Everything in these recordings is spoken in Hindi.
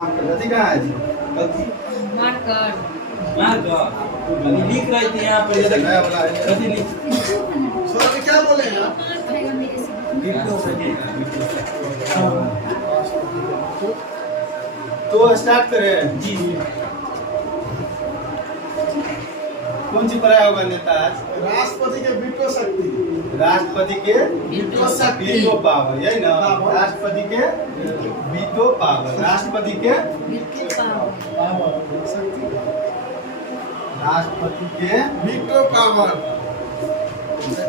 गलती कहाँ है जी? गलती मार्कर लिख रही थी यहाँ पर। ये नया वाला है। गलती लिख। सर अभी क्या बोले हैं आप? तो स्टार्ट करें। जी कौन सी पढ़ाया होगा नेता आज? राष्ट्रपति के वीटो शक्ति। राष्ट्रपति के वीटो शक्ति। वीटो पावर, यही ना? पावर। राष्ट्रपति के वीटो पावर, राष्ट्रपति के शक्ति राष्ट्रपति के वीटो पावर।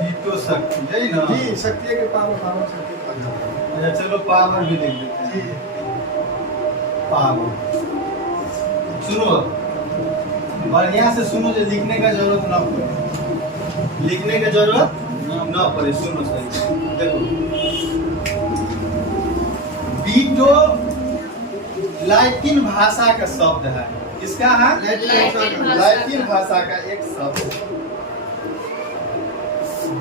वीटो शक्ति, यही ना? जी शक्ति के पावर शक्ति। अच्छा चलो पावर भी लिख देते जी हैं। पावर सुनो, बढ़िया से सुनो, जो लिखने का जरूरत ना पड़े, लिखने का जरूरत ना पड़े। सुनो सही, देखो वीटो लैटिन भाषा का शब्द है। किसका है? लैटिन भाषा का एक शब्द है।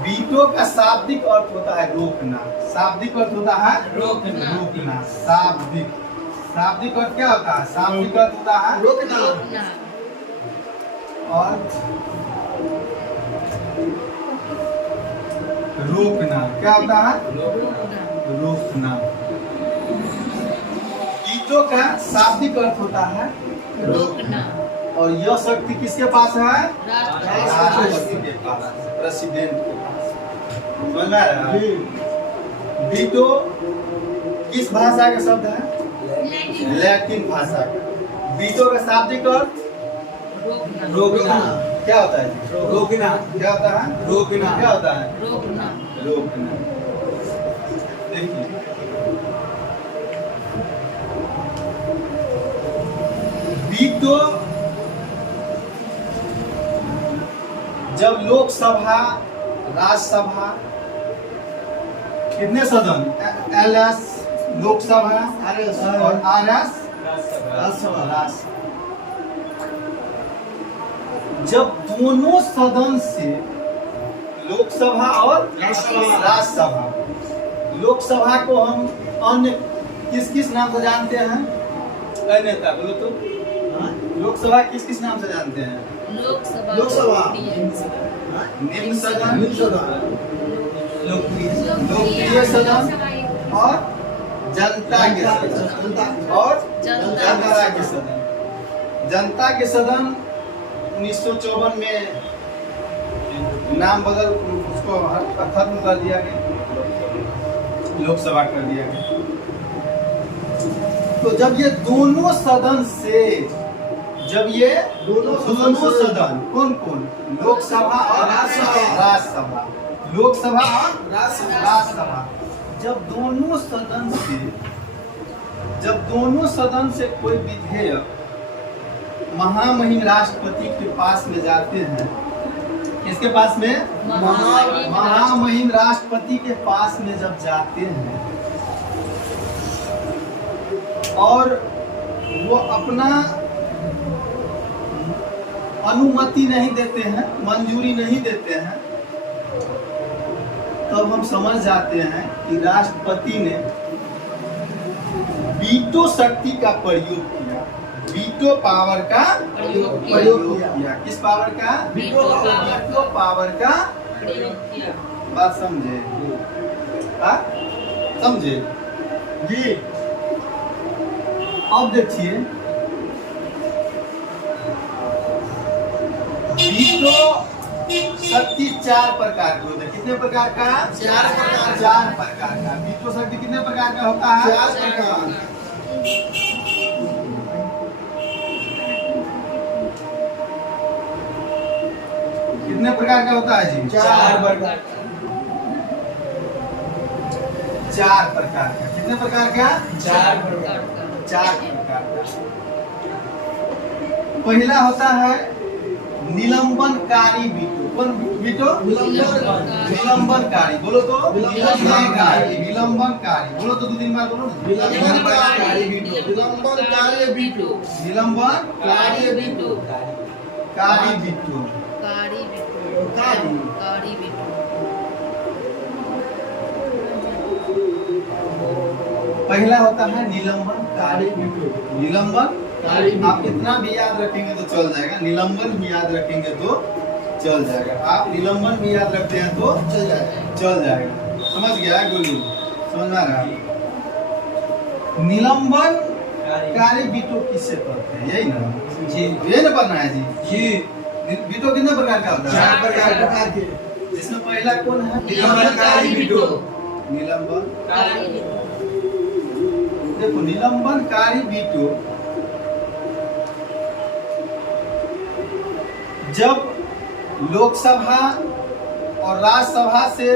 वीटो का शाब्दिक अर्थ होता है रोकना। शाब्दिक अर्थ होता है रोकना। रोकना। शाब्दिक अर्थ क्या होता है? शाब्दिक अर्थ होता है रोकना। और रोकना। क्या होता है? रोकना। वीटो का शाब्दिक अर्थ होता है रोकना। और यह शक्ति किसके पास है? राष्ट्रपति राष्ट्रपति के पास, प्रेसिडेंट के पास। समझ में आ रहा है? जी वीटो किस भाषा का शब्द है? लैटिन भाषा का। वीटो का शाब्दिक अर्थ रोकना। रोकना। क्या होता है जी? रोकना। क्या होता है? रोकना। क्या होता है? रोकना। रोकना। देखिए वीटो जब लोकसभा, राज्यसभा, कितने सदन? एलएस लोकसभा आरएस और आरएस राज्यसभा। राज्यसभा, जब दोनों सदन से लोकसभा और राज्यसभा। राज्यसभा, लोकसभा को हम अन्य किस किस नाम से जानते हैं? नेता बोलो तो। लोकसभा किस किस नाम से जानते हैं? लोकसभा। लोकसभा। निम्न सदन, लोकप्रिय लोकप्रिय सदन और जनता के सदन और जनता के सदन। जनता के सदन 1954 में नाम बदल उसको खत्म कर दिया गया, लोकसभा कर दिया गया। तो जब ये दोनों सदन से, जब ये दोनों सदन कौन कौन? लोकसभा और राज्यसभा, लोकसभा और राज्यसभा, जब दोनों सदन से कोई विधेयक महामहिम राष्ट्रपति के पास में जाते हैं, किसके पास में? महामहिम राष्ट्रपति के पास में जब जाते हैं और वो अपना अनुमति नहीं देते हैं, मंजूरी नहीं देते हैं, तब हम समझ जाते हैं कि राष्ट्रपति ने वीटो शक्ति का प्रयोग किया, वीटो पावर का प्रयोग किया। किस पावर का? वीटो पावर का प्रयोग किया। बात समझे? हाँ? समझे जी अब देखिए वीटो शक्ति 4 प्रकार की होती है। कितने प्रकार का? 4 प्रकार। 4 प्रकार का। वीटो शक्ति कितने प्रकार का होता है? 4 प्रकार। कितने प्रकार का होता है जी? 4 प्रकार। 4 प्रकार का। कितने प्रकार का? 4 प्रकार। 4 प्रकार का। पहला होता है निलंबनकारी वीटो। कौन वीटो? विलंबनकारी। बोलो तो विलंबनकारी। विलंबनकारी बोलो तो 2-3 बार बोलो ना। विलंबनकारी वीटो। विलंबनकारी वीटो। विलंबनकारी वीटो। वीटो। कारी वीटो। पहला होता है निलंबनकारी वीटो। निलंबन आप कितना भी याद रखेंगे तो चल जाएगा, निलंबन भी याद रखेंगे तो चल जाएगा। आप निलंबन भी याद रखते हैं तो चल जाएगा। समझ गया गुरु? समझ में आ रहा है? निलंबन कार्य वीटो किससे करते हैं? यही ना जी, ये ना पढ़ना है जी। वीटो कितने प्रकार का होता है? 4 प्रकार के। जिसमें पहला कौन है? निलंबनकारी वीटो। निलंबनकारी देखो, निलंबनकारी वीटो जब लोकसभा और राज्यसभा से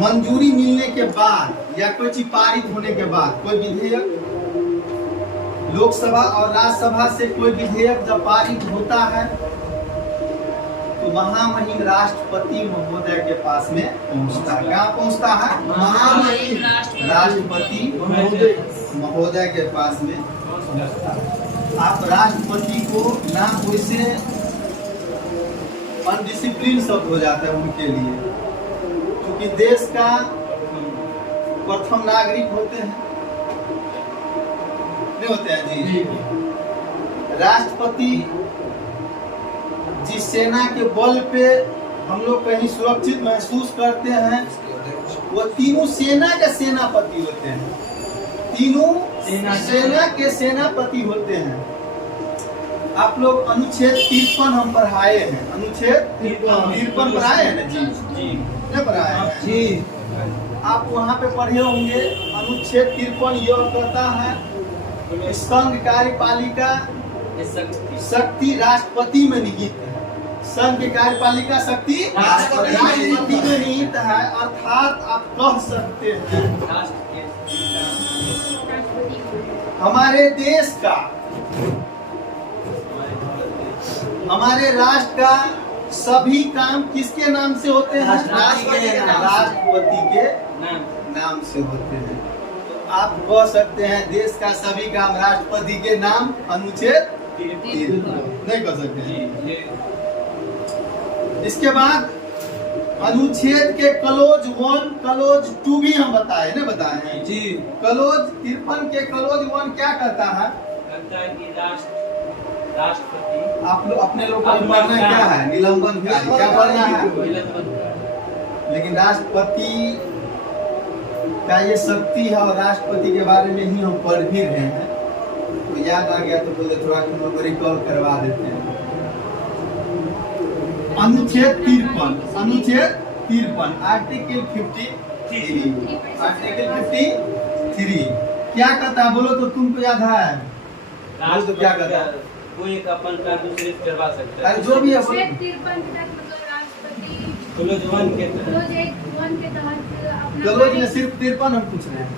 मंजूरी मिलने के बाद या कोई चीज पारित होने के बाद, कोई विधेयक लोकसभा और राज्यसभा से कोई विधेयक जब पारित होता है तो महामहिम राष्ट्रपति महोदय के पास में पहुंचता है। कहाँ पहुंचता है? महामहिम राष्ट्रपति महोदय के पास में पहुंचता है। आप राष्ट्रपति को ना कोई से अनडिसिप्लिन शब्द हो जाता है उनके लिए, क्योंकि देश का प्रथम नागरिक होते हैं, नहीं होते हैं जी? राष्ट्रपति जिस सेना के बल पे हम लोग कहीं सुरक्षित महसूस करते हैं, वो तीनों सेना के सेनापति होते हैं। तीनों सेना के सेनापति होते हैं। आप लोग अनुच्छेद 53 हम पढ़ाए हैं। अनुच्छेद 53 पढ़ाए हैं ना जी? नहीं पढ़ाए हैं जी? आप वहाँ पे पढ़े होंगे। अनुच्छेद 53 यह कहता है संघ कार्यपालिका शक्ति राष्ट्रपति में निहित है। संघ की कार्यपालिका शक्ति राष्ट्रपति में निहित है, अर्थात आप कह सकते हैं हमारे देश का, हमारे राष्ट्र का सभी काम किसके नाम से होते हैं? राष्ट्रपति के नाम से होते हैं। तो आप कह सकते हैं देश का सभी काम राष्ट्रपति के नाम। अनुच्छेद 3 नहीं कह सकते हैं। इसके बाद अनुच्छेद के क्लोज 1 क्लोज 2 भी हम बताए हैं जी। क्लोज 53 के क्लोज 1 क्या कहता है? कि राष्ट्रपति आप लोग अपने लोग को पढ़ना क्या है? निलंबन क्या पढ़ना है? लेकिन राष्ट्रपति का ये शक्ति है और राष्ट्रपति के बारे में ही हम पढ़ भी रहे हैं, तो याद आ गया तो बोले थोड़ा हम लोग रिकॉल करवा देते हैं। अनुच्छेद 53 आर्टिकल 53 क्या कहता है? बोलो तो तुमको याद है? बोलो तो क्या कहता है? वो एक अपन का दूसरे से करवा सकता है। अरे जो भी है बोलो। क्लोज 1 के क्लोज में सिर्फ 53 हम पूछ रहे हैं।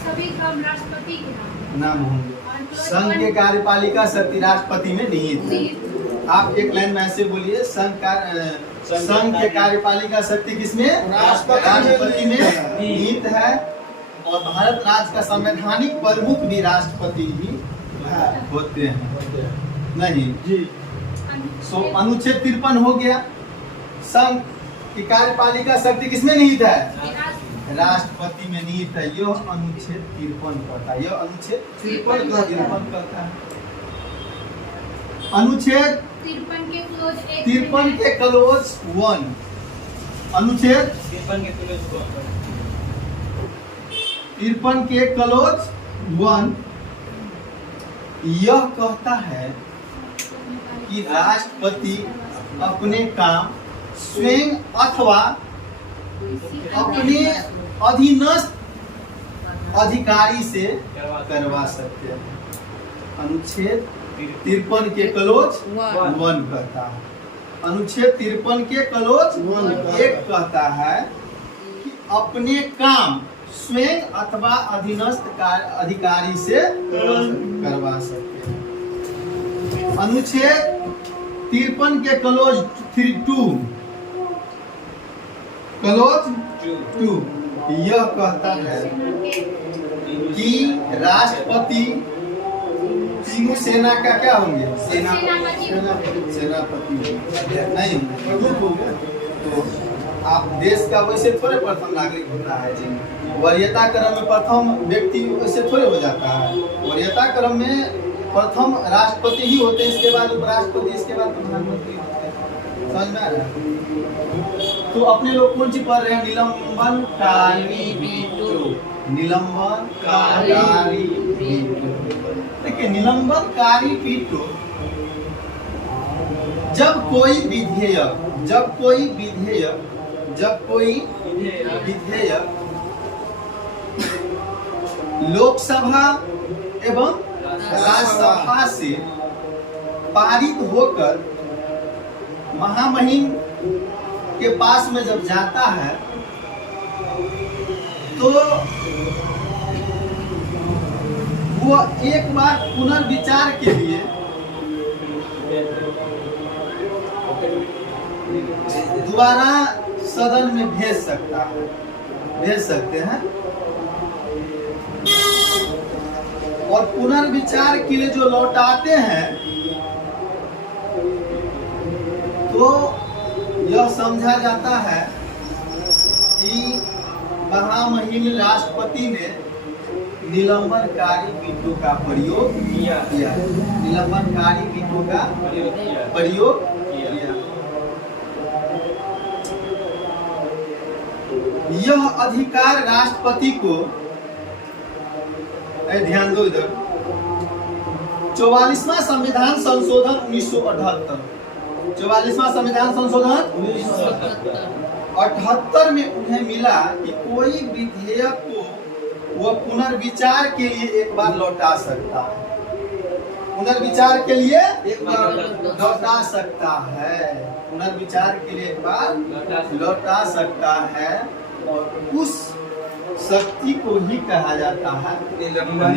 सभी काम राष्ट्रपति के नाम होंगे। संघ के कार्यपालिका शक्ति राष्ट्रपति में निहित है। आप एक लाइन में ऐसे बोलिए, संघ के कार्यपालिका शक्ति किसमें? राष्ट्रपति में निहित है। और भारत राज्य का संवैधानिक प्रमुख भी राष्ट्रपति ही होते हैं, नहीं जी? सो अनुच्छेद 53 हो गया। संघ की कार्यपालिका शक्ति किसमें निहित है? राष्ट्रपति में निहित है। यह अनुच्छेद 53 कहता है। यह अनुच्छेद 53 कहता है। अनुच्छेद 53 के क्लोज 1 अनुच्छेद 53 के क्लोज 1 यह कहता है कि राष्ट्रपति अपने काम स्वयं अथवा अपने अधीनस्थ अधिकारी से करवा सकते हैं। अनुच्छेद 53 के क्लोज 1 कहता है। अनुच्छेद 53 के क्लोज 1 कहता है कि अपने काम स्वयं अथवा अधीनस्थ अधिकारी से करवा सकते हैं। अनुच्छेद 53 के क्लोज 2 यह कहता है कि राष्ट्रपति तीनों सेना का क्या होंगे? सेनापति नहीं प्रमुख होंगे। तो आप देश का वैसे थोड़े प्रथम नागरिक होता है जी। वरीयता क्रम में प्रथम व्यक्ति वैसे थोड़े हो जाता है। वरीयता क्रम में प्रथम राष्ट्रपति ही होते हैं, इसके बाद उपराष्ट्रपति, इसके बाद प्रधानमंत्री होते हैं। समझ में आ रहा है? तो अपने लोग कौन सी पढ़ रहे हैं? निलंबनकारी वीटो। निलंबनकारी वीटो। देखिए निलंबनकारी वीटो, जब कोई विधेयक लोकसभा एवं राज्यसभा से पारित होकर महामहिम के पास में जब जाता है तो वो एक बार पुनर्विचार के लिए दोबारा सदन में भेज सकते हैं। और पुनर्विचार के लिए जो लौटाते हैं तो यह समझा जाता है कि महामहिम राष्ट्रपति ने निलंबनकारी वीटो का प्रयोग किया। निलंबनकारी वीटो का प्रयोग किया। यह अधिकार राष्ट्रपति को, ध्यान दो इधर, 44वां संविधान संशोधन 1978, 44वां संविधान संशोधन 1978 में उन्हें मिला कि कोई विधेयक को वह पुनर्विचार के लिए एक बार लौटा सकता है। पुनर्विचार के लिए एक बार लौटा सकता है। पुनर्विचार के लिए एक बार लौटा सकता है। और उस शक्ति को ही कहा जाता है निलंबन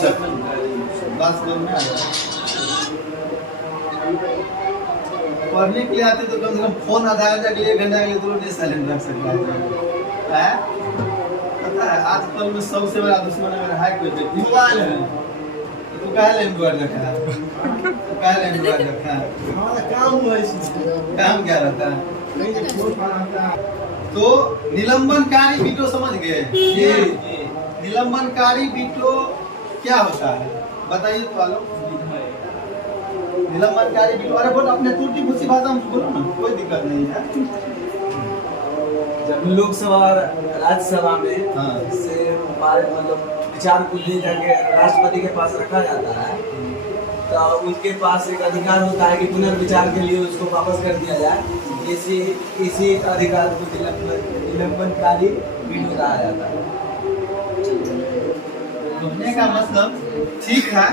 शक्ति। बात समझ में आ गया? पढ़ने के लिए आते तो कम से कम फोन आधा घंटा के लिए, एक घंटा के लिए तो नहीं साइलेंट रख सकता है। पता है आजकल में सबसे बड़ा दुश्मन अगर है कोई व्यक्ति मोबाइल है। तो काहे एंड्रॉइड रखा है? तो काहे एंड्रॉइड रखा है? हमारा काम है इसमें। काम क्या रहता है? तो निलंबनकारी वीटो समझ गए? निलंबनकारी वीटो क्या होता है बताइए तो वालों। निलंबनकारी वीटो, अरे बोल अपने टूटी फूसी भाषा में बोलो ना, कोई दिक्कत नहीं है। जब लोकसभा राज्यसभा में से मतलब विचार को ले जाके राष्ट्रपति के पास रखा जाता है तो उसके पास एक अधिकार होता है कि पुनर्विचार के लिए उसको वापस कर दिया जाए। इसी अधिकार को निलंबनकारी वीटो कहा जाता है। कहने का मतलब ठीक है,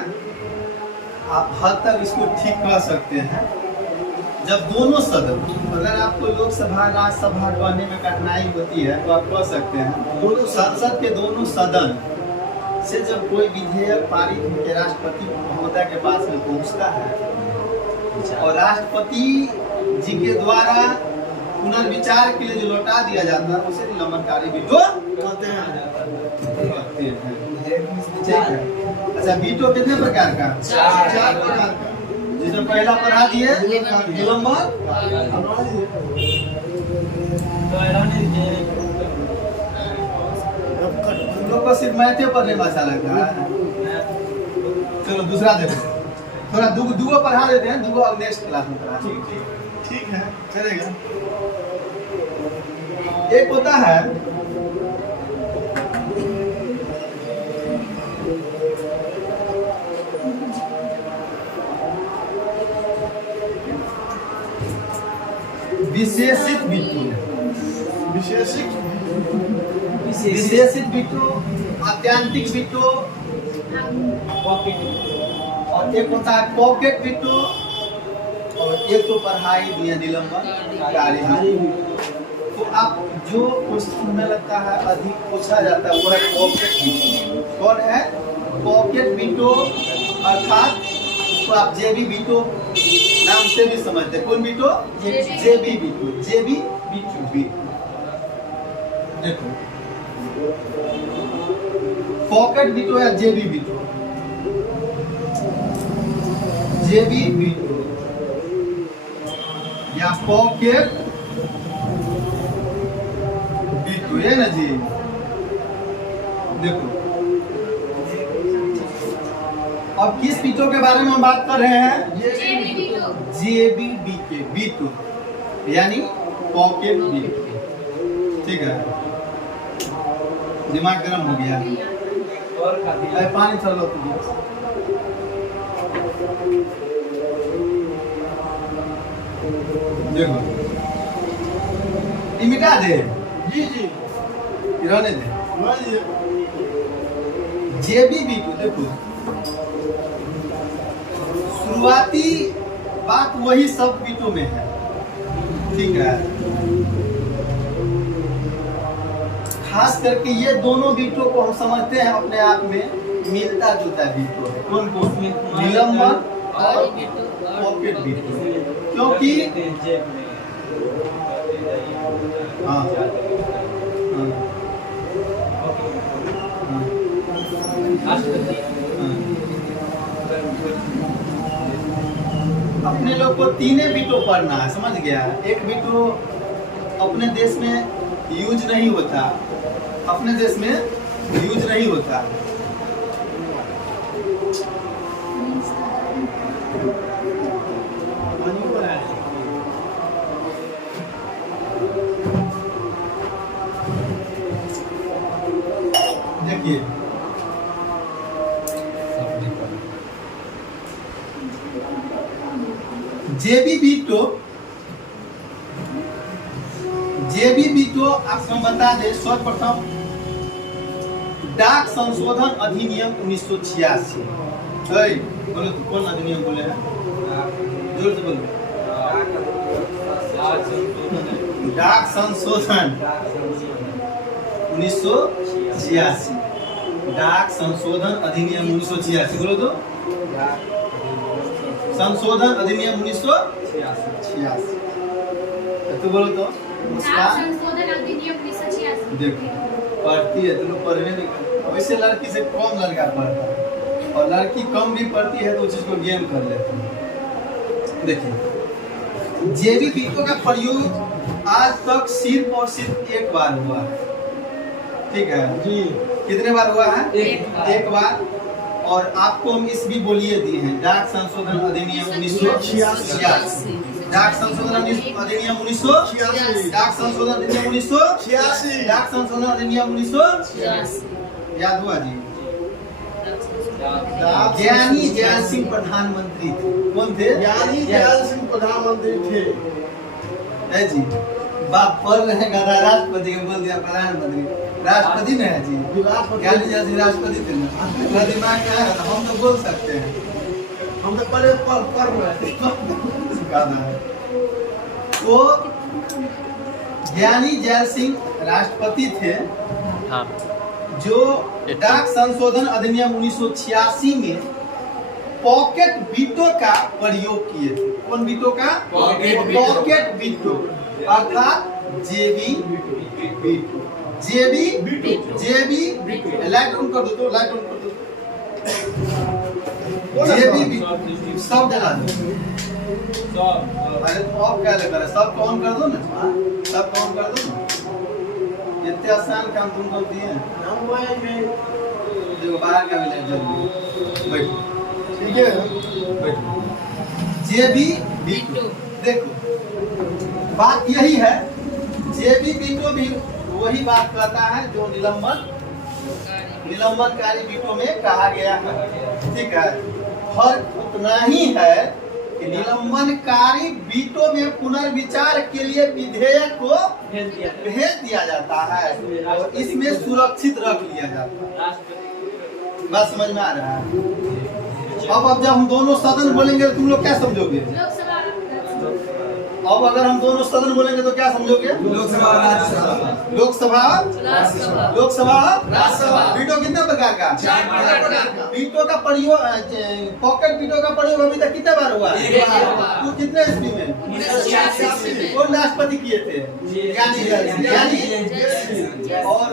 आप हद तक इसको ठीक कर सकते हैं। जब दोनों सदन, अगर आपको लोकसभा राज्यसभा कहने में कठिनाई होती है तो आप कह सकते हैं दोनों संसद के दोनों सदन से जब कोई विधेयक पारित होकर राष्ट्रपति महोदय के पास में पहुंचता है और राष्ट्रपति जी के द्वारा पुनर्विचार के लिए जो लौटा दिया जाता है उसे निलंबनकारी वीटो कहते हैं। अच्छा, वीटो कितने प्रकार का? 4 प्रकार का। जिसमें पहला पढ़ा दिए निलंबन। तुम लोग को सिर्फ मैथे पढ़ने में अच्छा लगता है। चलो दूसरा देखो, थोड़ा दूगो पढ़ा देते हैं, दूगो नेक्स्ट क्लास में पढ़ा। ठीक है, चलेगा। एक होता है विशेषित वीटो। विशेषित वीटो, आत्यांतिक वीटो और एक होता है पॉकेट वीटो और एक तो पढ़ाई दिया निलंबनकारी। तो आप जो क्वेश्चन में लगता है अधिक पूछा जाता है वो है पॉकेट वीटो। कौन है? पॉकेट वीटो, अर्थात उसको आप जेबी वीटो नाम से भी समझते हैं। कौन वीटो? जेबी वीटो। जेबी वीटो देखो, पॉकेट वीटो या जेबी वीटो। जेबी वीटो या पॉकेट वीटो, ये ना जी। देखो अब किस वीटो के बारे में हम बात कर रहे हैं? JB वीटो यानी पॉकेट वीटो। ठीक है, दिमाग गर्म हो गया। और काफी पानी चलो तुझे। देखो ये मिटा दे जी जी ये रहने दे। नहीं JB वीटो देखो शुरुआती बात वही सब वीटो में है। ठीक है, खास करके ये दोनों वीटो को हम समझते हैं अपने आप में मिलता जुलता वीटो है। कौन कौन? निलंबन और पॉकेट वीटो। क्योंकि हाँ, हाँ, राष्ट्रपति हाँ। अपने लोग को तीने वीटो पढ़ना है, समझ गया? एक वीटो अपने देश में यूज नहीं होता, अपने देश में यूज नहीं होता। देखिए JB वीटो आपको हम बता दें, सर्वप्रथम डाक संशोधन अधिनियम 1986। बोलो तो कौन अधिनियम बोले हैं? जोर से बोलो। डाक संशोधन 1986। डाक संशोधन अधिनियम 1986 बोलो तो। संशोधन अधिनियम 1986 तो बोलो तो। संशोधन अधिनियम 1986। देखो पढ़ती है तो लोग पढ़ने नहीं करते। वैसे लड़की से कम लड़का पढ़ता है और लड़की कम भी पढ़ती है तो उस चीज को गेम कर लेती है। देखिए JB वीटो का प्रयोग आज तक सिर्फ और सिर्फ एक बार हुआ है। ठीक है जी कितने बार हुआ है? एक बार। और आपको हम इस भी बोलिए दिए हैं डाक संशोधन अधिनियम 1986। डाक संशोधन अधिनियम 1986। डाक संशोधन अधिनियम 1986। डाक संशोधन अधिनियम 1986 याद हुआ जी? ज्ञानी जैल सिंह प्रधानमंत्री थे। कौन थे? ज्ञानी जैल सिंह प्रधानमंत्री थे। है जी। बाप पढ़ रहे हैं गधा राष्ट्रपति को बोल दिया प्रधानमंत्री। राष्ट्रपति नहीं है जी, ज्ञानी जैल सिंह राष्ट्रपति थे ना। पूरा दिमाग क्या है, हम तो बोल सकते हैं। हम तो पढ़ रहे थे। गाना है वो ज्ञानी जैल सिंह राष्ट्रपति थे। हाँ। जो डाक संशोधन अधिनियम 1986 में पॉकेट वीटो का प्रयोग किए थे। कौन वीटो का? पॉकेट वीटो अर्थात JB veto. JB light on कर दो तो, लाइट ऑन कर दो। JB वीटो सब जला दो। अरे तुम ऑफ क्या लगा रहे? सब ऑन कर दो ना, सब ऑन कर दो ना। इतने आसान काम तुमको दिए हैं। देखो बाहर का मिले जल्दी बैठो। ठीक है बैठो। JB वीटो देखो बात यही है। JB वीटो भी वही बात कहता है जो निलंबनकारी वीटो में कहा गया है। ठीक है, फर्क उतना ही है कि निलंबनकारी वीटो में पुनर्विचार के लिए विधेयक को भेज दिया जाता है और इसमें सुरक्षित रख लिया जाता है। बात समझ में आ रहा है? अब जब हम दोनों सदन बोलेंगे तो तुम लोग क्या समझोगे? अब अगर हम दोनों सदन बोलेंगे तो क्या समझोगे? लोकसभा राज्यसभा। लोकसभा लोकसभा राज्यसभा। वीटो कितने प्रकार का? 4 प्रकार का। वीटो का प्रयोग पॉकेट वीटो का प्रयोग अभी तक कितने बार हुआ? एक बार हुआ। तो कितने ईस्वी में? 1986 में। कौन राष्ट्रपति किए थे? ज्ञानी जैल सिंह। और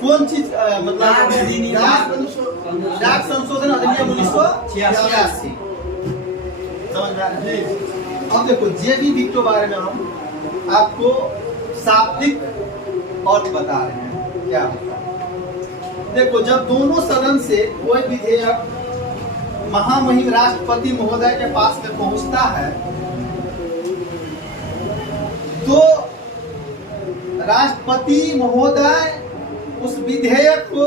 कौन चीज मतलब डाक संशोधन अधिनियम 1986। समझ में आ रहा है? अब देखो जेबी वीटो बारे में हम आपको शाब्दिक अर्थ बता रहे हैं क्या होता है। देखो जब दोनों सदन से कोई विधेयक महामहिम राष्ट्रपति महोदय के पास में पहुंचता है तो राष्ट्रपति महोदय उस विधेयक को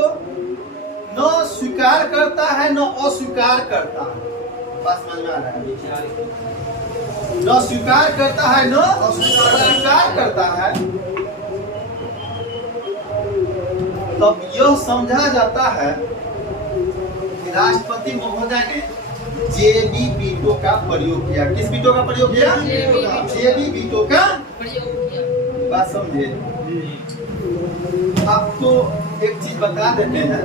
न स्वीकार करता है न अस्वीकार करता है। बात समझ में आ रहा है? न स्वीकार करता है न अस्वीकार करता है। तब यह समझा जाता है कि राष्ट्रपति महोदय ने जेबी वीटो का प्रयोग किया। किस वीटो का प्रयोग किया? जेबी वीटो का प्रयोग किया। बात समझे? आपको एक चीज बता देते हैं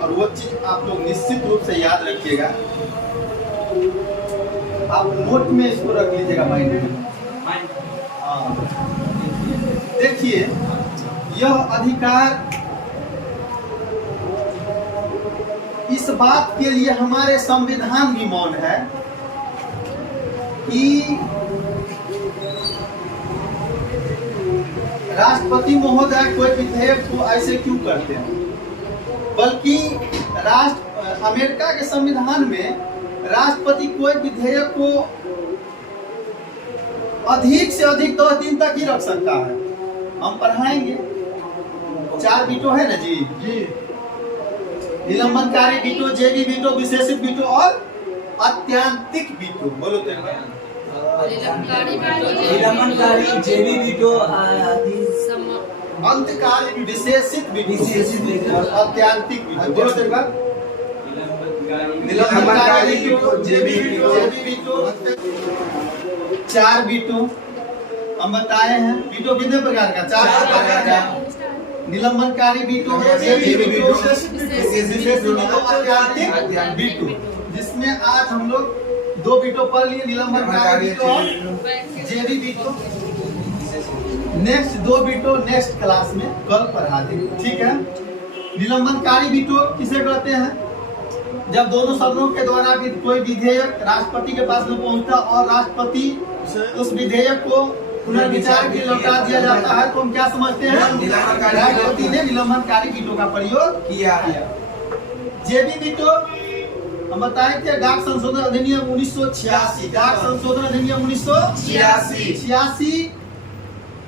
और वो चीज आप लोग निश्चित रूप से याद रखिएगा। आप नोट में इसको रख लीजिएगा माइंड में। हाँ। देखिए यह अधिकार इस बात के लिए हमारे संविधान भी मौन है कि राष्ट्रपति महोदय कोई विधेयक को ऐसे क्यों करते हैं, बल्कि अमेरिका के संविधान में राष्ट्रपति कोई विधेयक को अधिक से अधिक 10 दिन तक ही रख सकता है। हम पढ़ाएंगे 4 वीटो है ना जी? निलंबनकारी वीटो, जेबी वीटो, विशेषित वीटो और अत्यंतिक वीटो। बोलो तो निलंबनकारी जेबी वीटो, अंतकारी विशेषित वीटो और अत्यंतिक वीटो। बोलो तो निलंबनकारी वीटो, जेबी वीटो, 4 वीटो हम बताए हैं। वीटो कितने प्रकार का? 4 प्रकार का। निलंबनकारी वीटो, जेबी वीटो, विशेषित वीटो, अत्यंतिक वीटो, जिसमें आज हम लोग 2 वीटो पढ़ लिए, निलंबनकारी वीटो और जेबी veto. Next 2 veto next class में कल पढ़ा देंगे, ठीक है? निलंबनकारी वीटो किसे कहते हैं? जब दोनों सदनों के द्वारा भी कोई विधेयक राष्ट्रपति के पास में पहुंचता और राष्ट्रपति उस विधेयक को पुनर्विचार के लिए लौटा दिया जाता है तो हम क्या समझते हैं? राष्ट्रपति ने निलंबनकारी वीटो का प्रयोग किया है। जेबी वीटो हम बताएं कि डाक संशोधन अधिनियम 1986, डाक संशोधन अधिनियम 1986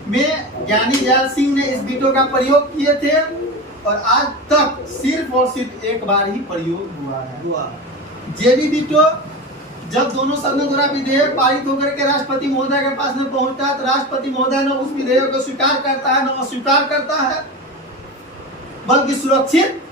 में ज्ञानी जैल सिंह ने इस वीटो का प्रयोग किए थे और आज तक सिर्फ और सिर्फ एक बार ही प्रयोग हुआ है। जेबी वीटो जब दोनों सदनों द्वारा विधेयक पारित होकर के राष्ट्रपति महोदय के पास में पहुंचता है तो राष्ट्रपति महोदय न उस विधेयक को स्वीकार करता है न अस्वीकार करता है, बल्कि सुरक्षित